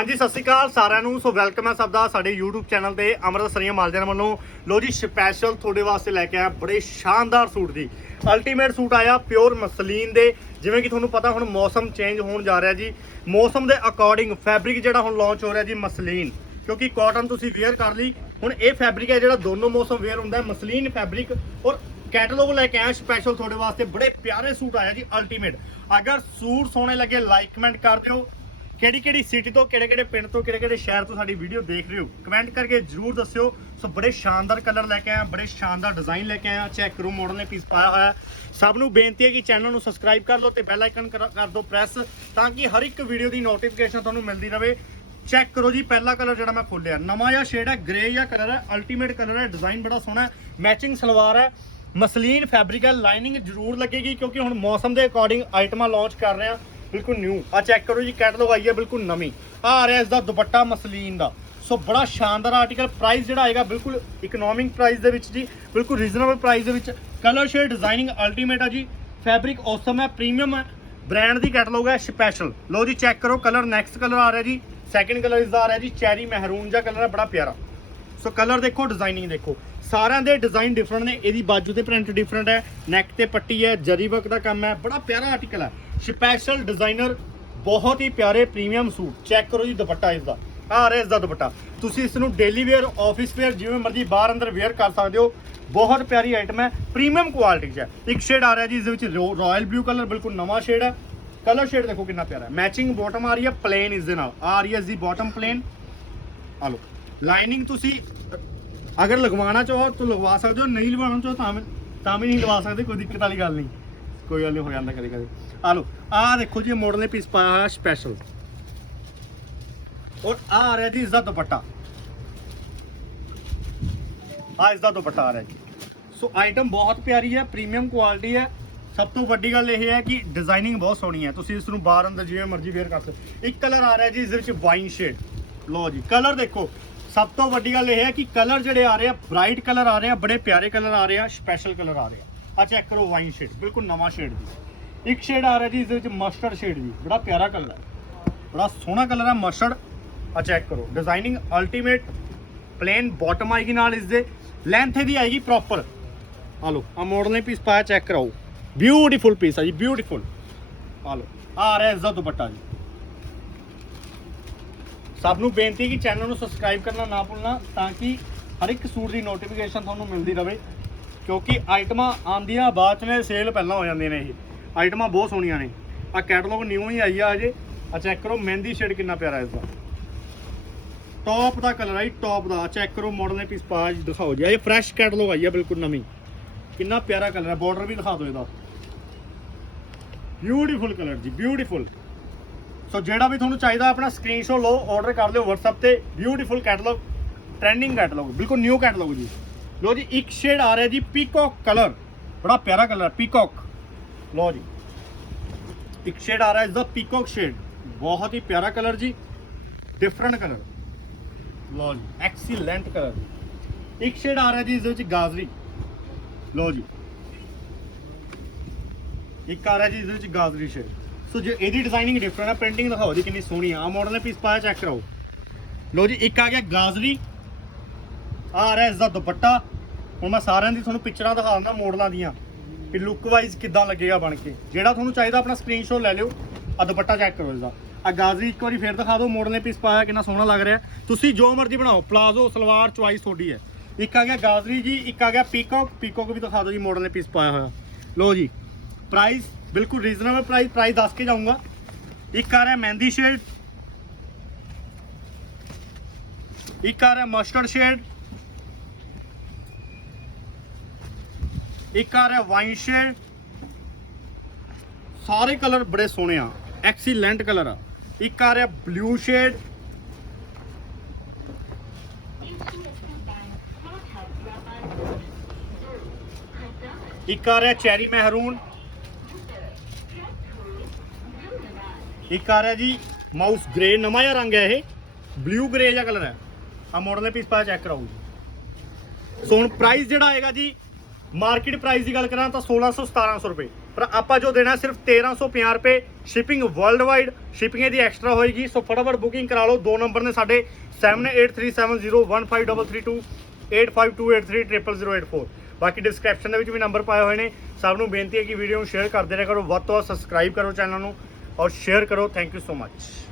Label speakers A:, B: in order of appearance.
A: ਹਾਂਜੀ, ਸਤਿ ਸ਼੍ਰੀ ਅਕਾਲ ਸਾਰਿਆਂ ਨੂੰ। ਸੋ ਵੈਲਕਮ ਹੈ ਸਭ ਦਾ ਸਾਡੇ YouTube ਚੈਨਲ ਤੇ ਅੰਮ੍ਰਿਤਸਰੀਆਂ ਮਾਲਜਨ ਵੱਲੋਂ। ਲੋ ਜੀ ਸਪੈਸ਼ਲ ਤੁਹਾਡੇ ਵਾਸਤੇ ਲੈ ਕੇ ਆਇਆ ਬੜੇ ਸ਼ਾਨਦਾਰ ਸੂਟ ਜੀ। ਅਲਟੀਮੇਟ ਸੂਟ ਆਇਆ ਪਿਓਰ ਮਸਲੀਨ ਦੇ। ਜਿਵੇਂ ਕਿ ਤੁਹਾਨੂੰ ਪਤਾ ਹੁਣ ਮੌਸਮ ਚੇਂਜ ਹੋਣ ਜਾ ਰਿਹਾ ਜੀ। ਮੌਸਮ ਦੇ ਅਕੋਰਡਿੰਗ ਫੈਬਰਿਕ ਜਿਹੜਾ ਹੁਣ ਲਾਂਚ ਹੋ ਰਿਹਾ ਜੀ, ਮਸਲੀਨ। ਕਿਉਂਕਿ ਕਾਟਨ ਤੁਸੀਂ ਵੇਅਰ ਕਰ ਲਈ। ਹੁਣ ਇਹ ਫੈਬਰਿਕ ਹੈ ਜਿਹੜਾ ਦੋਨੋਂ ਮੌਸਮ ਵੇਅਰ ਹੁੰਦਾ ਹੈ, ਮਸਲੀਨ ਫੈਬਰਿਕ ਔਰ ਕੈਟਲੌਗ ਲੈ ਕੇ ਆਇਆ ਸਪੈਸ਼ਲ ਤੁਹਾਡੇ ਵਾਸਤੇ ਬੜੇ ਪਿਆਰੇ ਸੂਟ ਆਇਆ ਜੀ ਅਲਟੀਮੇਟ ਅਗਰ ਸੂਟ ਸੋਹਣੇ ਲੱਗੇ ਲਾਈਕ ਕਮੈਂਟ ਕਰ ਦਿਓ। ਕਿਹੜੀ ਕਿਹੜੀ ਸਿਟੀ ਤੋਂ, ਕਿਹੜੇ ਕਿਹੜੇ ਪਿੰਡ ਤੋਂ, ਕਿਹੜੇ ਕਿਹੜੇ ਸ਼ਹਿਰ ਤੋਂ ਸਾਡੀ ਵੀਡੀਓ ਦੇਖ ਰਹੇ ਹੋ। ਕਮੈਂਟ ਕਰਕੇ ਜਰੂਰ ਦੱਸਿਓ। ਸੋ ਬੜੇ ਸ਼ਾਨਦਾਰ ਕਲਰ ਲੈ ਕੇ ਆਇਆ, ਬੜੇ ਸ਼ਾਨਦਾਰ ਡਿਜ਼ਾਈਨ ਲੈ ਕੇ ਆਇਆ ਚੈੱਕ ਕਰੋ ਮਾਡਲ ਨੇ ਪੀਸ ਪਾਇਆ ਹੋਇਆ। ਸਭ ਨੂੰ ਬੇਨਤੀ ਹੈ ਕਿ ਚੈਨਲ ਨੂੰ ਸਬਸਕ੍ਰਾਈਬ ਕਰ ਲਓ ਤੇ ਬੈਲ ਆਈਕਨ ਕਰ ਕਰ ਦਿਓ ਪ੍ਰੈਸ ਤਾਂ ਕਿ ਹਰ ਇੱਕ ਵੀਡੀਓ ਦੀ ਨੋਟੀਫਿਕੇਸ਼ਨ ਤੁਹਾਨੂੰ ਮਿਲਦੀ ਰਹੇ। ਚੈੱਕ ਕਰੋ ਜੀ, ਪਹਿਲਾ ਕਲਰ ਜਿਹੜਾ ਮੈਂ ਖੋਲਿਆ। ਨਵਾਂ ਜਿਹਾ ਸ਼ੇਡ ਹੈ ਗ੍ਰੇ ਜਿਹਾ ਕਲਰ ਹੈ ਅਲਟੀਮੇਟ ਕਲਰ ਹੈ ਡਿਜ਼ਾਈਨ ਬੜਾ ਸੋਹਣਾ ਹੈ ਮੈਚਿੰਗ ਸਲਵਾਰ ਹੈ। ਮਸਲੀਨ ਫੈਬਰਿਕ ਹੈ ਲਾਈਨਿੰਗ ਜ਼ਰੂਰ ਲੱਗੇਗੀ ਕਿਉਂਕਿ ਹੁਣ ਮੌਸਮ ਦੇ ਅਕੋਰਡਿੰਗ ਆਈਟਮਾਂ ਲਾਂਚ ਕਰ ਰਹੇ। ਆ ਬਿਲਕੁਲ ਨਿਊ ਆ ਚੈੱਕ ਕਰੋ ਜੀ ਕੈਟਲੌਗ ਆਈ ਹੈ ਬਿਲਕੁਲ ਨਵੀਂ। ਆ ਆ ਰਿਹਾ ਇਸ ਦਾ ਦੁਪੱਟਾ ਮਸਲੀਨ ਦਾ। ਸੋ ਬੜਾ ਸ਼ਾਨਦਾਰ ਆਰਟੀਕਲ ਪ੍ਰਾਈਸ ਜਿਹੜਾ ਆਏਗਾ ਬਿਲਕੁਲ ਇਕਨੋਮਿਕ ਪ੍ਰਾਈਸ ਦੇ ਵਿੱਚ ਜੀ, ਬਿਲਕੁਲ ਰੀਜ਼ਨੇਬਲ ਪ੍ਰਾਈਸ ਦੇ ਵਿੱਚ। ਕਲਰ ਸ਼ੇਡ ਡਿਜ਼ਾਈਨਿੰਗ ਅਲਟੀਮੇਟ ਆ ਜੀ। ਫੈਬਰਿਕ ਔਸਮ ਹੈ ਪ੍ਰੀਮੀਅਮ ਹੈ। ਬ੍ਰਾਂਡ ਦੀ ਕੈਟਲੌਗ ਹੈ ਸਪੈਸ਼ਲ ਲਓ ਜੀ ਚੈੱਕ ਕਰੋ ਕਲਰ ਨੈਕਸਟ ਕਲਰ ਆ ਰਿਹਾ ਜੀ। ਸੈਕਿੰਡ ਕਲਰ ਇਸ ਦਾ ਆ ਰਿਹਾ ਜੀ ਚੈਰੀ ਮਹਿਰੂਨ ਜਿਹਾ ਕਲਰ ਹੈ, ਬੜਾ ਪਿਆਰਾ। ਸੋ ਕਲਰ ਦੇਖੋ ਡਿਜ਼ਾਈਨਿੰਗ ਦੇਖੋ। ਸਾਰਿਆਂ ਦੇ ਡਿਜ਼ਾਈਨ ਡਿਫਰੈਂਟ ਨੇ, ਇਹਦੀ ਬਾਜੂ ਤੇ ਪ੍ਰਿੰਟ ਡਿਫਰੈਂਟ ਹੈ ਨੈਕ ਤੇ ਪੱਟੀ ਹੈ, ਜਰੀ ਵਰਕ ਦਾ ਕੰਮ ਹੈ, ਬੜਾ ਪਿਆਰਾ ਆਰਟੀਕਲ ਹੈ। ਸਪੈਸ਼ਲ ਡਿਜ਼ਾਈਨਰ ਬਹੁਤ ਹੀ ਪਿਆਰੇ ਪ੍ਰੀਮੀਅਮ ਸੂਟ। ਚੈੱਕ ਕਰੋ ਜੀ ਦੁਪੱਟਾ ਇਸ ਦਾ ਆਹ ਰਿਹਾ ਇਸ ਦਾ ਦੁਪੱਟਾ। ਤੁਸੀਂ ਇਸ ਨੂੰ ਡੇਲੀ ਵੇਅਰ ਆਫਿਸ ਵੇਅਰ ਜਿਵੇਂ ਮਰਜ਼ੀ ਬਾਹਰ ਅੰਦਰ ਵੇਅਰ ਕਰ ਸਕਦੇ ਹੋ। ਬਹੁਤ ਪਿਆਰੀ ਆਈਟਮ ਹੈ ਪ੍ਰੀਮੀਅਮ ਕੁਆਲਿਟੀ 'ਚ ਹੈ। ਇੱਕ ਸ਼ੇਡ ਆ ਰਿਹਾ ਜੀ ਇਸ ਦੇ ਵਿੱਚ ਰਾਇਲ ਬਲੂ ਕਲਰ ਬਿਲਕੁਲ ਨਵਾਂ ਸ਼ੇਡ ਹੈ। ਕਲਰ ਸ਼ੇਡ ਦੇਖੋ ਕਿੰਨਾ ਪਿਆਰਾ ਹੈ। ਮੈਚਿੰਗ ਬਾਟਮ ਆ ਰਹੀ ਹੈ ਪਲੇਨ ਇਸ ਦੇ ਨਾਲ। ਆ ਰਹੀ ਹੈ ਇਸ ਦੀ ਬਾਟਮ ਪਲੇਨ ਆ ਲਓ। ਲਾਈਨਿੰਗ ਤੁਸੀਂ ਅਗਰ ਲਗਵਾਉਣਾ ਚਾਹੋ ਤਾਂ ਲਗਵਾ ਸਕਦੇ ਹੋ, ਨਹੀਂ ਲਗਵਾਉਣਾ ਚਾਹੋ ਤਾਂ ਵੀ ਤਾਂ ਵੀ ਨਹੀਂ ਲਗਵਾ ਸਕਦੇ, ਕੋਈ ਦਿੱਕਤ ਵਾਲੀ ਗੱਲ ਨਹੀਂ। ਕੋਈ ਗੱਲ ਨਹੀਂ, ਹੋ ਜਾਂਦਾ ਕਦੇ ਕਦੇ ਆ ਲਓ ਆਹ ਦੇਖੋ ਜੀ ਮਾਡਲ ਨੇ ਪੀਸ ਪਾਇਆ ਹੋਇਆ ਸਪੈਸ਼ਲ ਔਰ ਆ ਆ ਰਿਹਾ ਜੀ ਇਸ ਦਾ ਦੁਪੱਟਾ। ਆ ਇਸ ਦਾ ਦੁਪੱਟਾ ਆ ਰਿਹਾ ਜੀ। ਸੋ ਆਈਟਮ ਬਹੁਤ ਪਿਆਰੀ ਹੈ ਪ੍ਰੀਮੀਅਮ ਕੁਆਲਿਟੀ ਹੈ। ਸਭ ਤੋਂ ਵੱਡੀ ਗੱਲ ਇਹ ਹੈ ਕਿ ਡਿਜ਼ਾਈਨਿੰਗ ਬਹੁਤ ਸੋਹਣੀ ਹੈ। ਤੁਸੀਂ ਇਸ ਨੂੰ ਬਾਹਰ ਅੰਦਰ ਜਿਵੇਂ ਮਰਜ਼ੀ ਵੇਅਰ ਕਰ ਸਕਦੇ ਇੱਕ ਕਲਰ ਆ ਰਿਹਾ ਜੀ, ਇਸ ਦੇ ਵਿੱਚ ਵਾਈਨ ਸ਼ੇਡ ਲਓ ਜੀ ਕਲਰ ਦੇਖੋ। ਸਭ ਤੋਂ ਵੱਡੀ ਗੱਲ ਇਹ ਹੈ ਕਿ ਕਲਰ ਜਿਹੜੇ ਆ ਰਹੇ ਆ ਬ੍ਰਾਈਟ ਕਲਰ ਆ ਰਹੇ ਆ, ਬੜੇ ਪਿਆਰੇ ਕਲਰ ਆ ਰਹੇ ਆ ਸਪੈਸ਼ਲ ਕਲਰ ਆ ਰਹੇ ਆ। ਆ ਚੈੱਕ ਕਰੋ ਵਾਈਨ ਸ਼ੇਡ ਬਿਲਕੁਲ ਨਵਾਂ ਸ਼ੇਡ ਜੀ ਇੱਕ ਸ਼ੇਡ ਆ ਰਿਹਾ ਜੀ ਇਸ ਦੇ ਵਿੱਚ ਮਸਟਰਡ ਸ਼ੇਡ ਜੀ ਬੜਾ ਪਿਆਰਾ ਕਲਰ ਹੈ। ਬੜਾ ਸੋਹਣਾ ਕਲਰ ਹੈ ਮਸਟਰਡ ਆ ਚੈੱਕ ਕਰੋ। ਡਿਜ਼ਾਈਨਿੰਗ ਅਲਟੀਮੇਟ ਪਲੇਨ ਬਾਟਮ ਆਏਗੀ ਨਾਲ ਇਸ ਦੇ। ਲੈਂਥ ਇਹਦੀ ਆਏਗੀ ਪ੍ਰੋਪਰ ਆ ਲਓ ਆ ਮੋਡਲ ਨੇ ਪੀਸ ਪਾਇਆ ਚੈੱਕ ਕਰਾਓ। ਬਿਊਟੀਫੁਲ ਪੀਸ ਆ ਜੀ ਬਿਊਟੀਫੁਲ ਆ ਲਓ ਆ ਰਿਹਾ ਇਸ ਦਾ ਦੁਪੱਟਾ ਜੀ। ਸਭ ਨੂੰ ਬੇਨਤੀ ਕਿ ਚੈਨਲ ਨੂੰ ਸਬਸਕ੍ਰਾਈਬ ਕਰਨਾ ਨਾ ਭੁੱਲਣਾ ਤਾਂ ਕਿ ਹਰ ਇੱਕ ਸੂਟ ਦੀ ਨੋਟੀਫਿਕੇਸ਼ਨ ਤੁਹਾਨੂੰ ਮਿਲਦੀ ਰਹੇ ਕਿਉਂਕਿ ਆਈਟਮਾਂ ਆਂਦੀਆਂ ਬਾਅਦ ਚ ਸੇਲ ਪਹਿਲਾਂ ਹੋ ਜਾਂਦੀਆਂ ਨੇ ਇਹ। ਆਈਟਮਾਂ ਬਹੁਤ ਸੋਹਣੀਆਂ ਨੇ। ਆ ਕੈਟਲੌਗ ਨਿਊ ਹੀ ਆਈ ਆ ਅਜੇ ਆ ਚੈੱਕ ਕਰੋ, ਮਹਿੰਦੀ ਸ਼ੇਡ ਕਿੰਨਾ ਪਿਆਰਾ ਇਸ ਦਾ ਟੌਪ ਦਾ ਕਲਰ ਆਈ ਟੌਪ ਦਾ। ਚੈੱਕ ਕਰੋ ਮਾਡਲ ਨੇ ਪੀਸ ਪਾ ਦਿਖਾਓ ਜੀ। ਇਹ ਫਰੈਸ਼ ਕੈਟਲੌਗ ਆਈ ਆ, ਬਿਲਕੁਲ ਨਵੀਂ। ਕਿੰਨਾ ਪਿਆਰਾ ਕਲਰ ਹੈ ਬਾਰਡਰ ਵੀ ਦਿਖਾ ਦਿਓ ਇਹਦਾ। ਬਿਊਟੀਫੁਲ ਕਲਰ ਜੀ ਬਿਊਟੀਫੁਲ ਸੋ ਜਿਹੜਾ ਵੀ ਤੁਹਾਨੂੰ ਚਾਹੀਦਾ, ਆਪਣਾ ਸਕਰੀਨਸ਼ਾਟ ਲਓ ਆਰਡਰ ਕਰ ਲਿਓ WhatsApp ਤੇ। ਬਿਊਟੀਫੁਲ ਕੈਟਲੌਗ ਟ੍ਰੈਂਡਿੰਗ ਕੈਟਲੌਗ ਬਿਲਕੁਲ ਨਿਊ ਕੈਟਲੌਗ ਜੀ। ਲਓ ਜੀ, ਇੱਕ ਸ਼ੇਡ ਆ ਰਿਹਾ ਜੀ ਪੀਕੌਕ ਕਲਰ ਬੜਾ ਪਿਆਰਾ ਕਲਰ ਪੀਕੌਕ ਲਓ ਜੀ, ਇੱਕ ਸ਼ੇਡ ਆ ਰਿਹਾ ਇਸ ਦਾ ਪੀਕੌਕ ਸ਼ੇਡ ਬਹੁਤ ਹੀ ਪਿਆਰਾ ਕਲਰ ਜੀ ਡਿਫਰੈਂਟ ਕਲਰ ਲਓ ਜੀ ਐਕਸੀਲੈਂਟ ਕਲਰ ਇੱਕ ਸ਼ੇਡ ਆ ਰਿਹਾ ਜੀ, ਇਸ ਦੇ ਵਿੱਚ ਗਾਜ਼ਰੀ। ਲਓ ਜੀ, ਇੱਕ ਆ ਰਿਹਾ ਜੀ, ਇਸ ਦੇ ਵਿੱਚ ਗਾਜ਼ਰੀ ਸ਼ੇਡ ਸੋ ਜੇ ਇਹਦੀ ਡਿਜ਼ਾਈਨਿੰਗ ਡਿਫਰੈਂਟ ਆ ਪ੍ਰਿੰਟਿੰਗ ਦਿਖਾਓ ਜੀ ਕਿੰਨੀ ਸੋਹਣੀ ਆ। ਆ ਮਾਡਲ ਨੇ ਪੀਸ ਪਾਇਆ ਚੈੱਕ ਕਰਾਓ। ਲਓ ਜੀ, ਇੱਕ ਆ ਗਿਆ ਗਾਜ਼ਰੀ ਆ ਰਿਹਾ ਇਸ ਦਾ ਦੁਪੱਟਾ। ਹੁਣ ਮੈਂ ਸਾਰਿਆਂ ਦੀ ਤੁਹਾਨੂੰ ਪਿਕਚਰਾਂ ਦਿਖਾ ਦਿੰਦਾ ਮੋਡਲਾਂ ਦੀਆਂ। ਕਿ ਲੁੱਕ ਵਾਈਜ਼ ਕਿੱਦਾਂ ਲੱਗੇਗਾ ਬਣ ਕੇ। ਜਿਹੜਾ ਤੁਹਾਨੂੰ ਚਾਹੀਦਾ, ਆਪਣਾ ਸਕਰੀਨਸ਼ਾਟ ਲੈ ਲਿਓ। ਆ ਦੁਪੱਟਾ ਚੈੱਕ ਕਰੋ ਇਸਦਾ। ਆ ਗਾਜ਼ਰੀ ਇੱਕ ਵਾਰੀ ਫੇਰ ਦਿਖਾ ਦਿਓ ਮਾਡਲ ਨੇ ਪੀਸ ਪਾਇਆ, ਕਿੰਨਾ ਸੋਹਣਾ ਲੱਗ ਰਿਹਾ। ਤੁਸੀਂ ਜੋ ਮਰਜ਼ੀ ਬਣਾਓ ਪਲਾਜ਼ੋ ਸਲਵਾਰ ਚੁਆਇਸ ਤੁਹਾਡੀ ਹੈ। ਇੱਕ ਆ ਗਿਆ ਗਾਜ਼ਰੀ ਜੀ, ਇੱਕ ਆ ਗਿਆ ਪੀਕੌਕ ਪੀਕੌਕ ਵੀ ਦਿਖਾ ਦਿਓ ਜੀ ਮਾਡਲ ਨੇ ਪੀਸ ਪਾਇਆ ਹੋਇਆ। ਲਓ ਜੀ ਪ੍ਰਾਈਸ ਬਿਲਕੁਲ ਰੀਜ਼ਨੇਬਲ ਪ੍ਰਾਈਸ ਪ੍ਰਾਈਸ ਦੱਸ ਕੇ ਜਾਊਂਗਾ ਇੱਕ ਆ ਰਿਹਾ ਮਹਿੰਦੀ ਸ਼ੇਡ ਇੱਕ ਆ ਰਿਹਾ ਮਸਟਰਡ ਸ਼ੇਡ ਇੱਕ ਆ ਰਿਹਾ ਵਾਈਨ ਸ਼ੇਡ ਸਾਰੇ ਕਲਰ ਬੜੇ ਸੋਹਣੇ ਆ ਐਕਸੀਲੈਂਟ ਕਲਰ ਆ ਇੱਕ ਆ ਰਿਹਾ ਬਲੂ ਸ਼ੇਡ ਇੱਕ ਆ ਰਿਹਾ ਚੈਰੀ ਮਹਿਰੂਨ ਇੱਕ ਆ ਰਿਹਾ ਜੀ ਮਾਊਸ ਗ੍ਰੇ, ਨਵਾਂ ਜਿਹਾ ਰੰਗ ਹੈ ਇਹ। ਬਲੂ ਗ੍ਰੇ ਜਿਹਾ ਕਲਰ ਹੈ। ਆ ਮਾਡਲ ਦੇ ਪੀਸ ਪਾ ਚੈੱਕ ਕਰਾਓ ਜੀ। ਸੋ ਹੁਣ ਪ੍ਰਾਈਸ ਜਿਹੜਾ ਆਏਗਾ ਜੀ ਮਾਰਕੀਟ ਪ੍ਰਾਈਸ ਦੀ ਗੱਲ ਕਰਾਂ ਤਾਂ 1600 1700 ਰੁਪਏ। ਪਰ ਆਪਾਂ ਜੋ ਦੇਣਾ ਸਿਰਫ 1350 ਰੁਪਏ ਸ਼ਿਪਿੰਗ ਵਰਲਡ ਵਾਈਡ ਸ਼ਿਪਿੰਗ ਇਹਦੀ ਐਕਸਟਰਾ ਹੋਏਗੀ। ਸੋ ਫਟਾਫਟ ਬੁਕਿੰਗ ਕਰਾ ਲਓ। ਦੋ ਨੰਬਰ ਨੇ ਸਾਡੇ 7837015332 8528300084 ਬਾਕੀ ਡਿਸਕ੍ਰਿਪਸ਼ਨ ਦੇ ਵਿੱਚ ਵੀ ਨੰਬਰ ਪਾਏ ਹੋਏ ਨੇ। ਸਭ ਨੂੰ ਬੇਨਤੀ ਹੈ ਕਿ ਵੀਡੀਓ ਨੂੰ ਸ਼ੇਅਰ ਕਰਦੇ ਰਹਿਆ ਕਰੋ। ਵੱਧ ਤੋਂ ਵੱਧ ਸਬਸਕ੍ਰਾਈਬ ਕਰੋ ਚੈਨਲ ਨੂੰ। ਔਰ ਸ਼ੇਅਰ ਕਰੋ। Thank you so much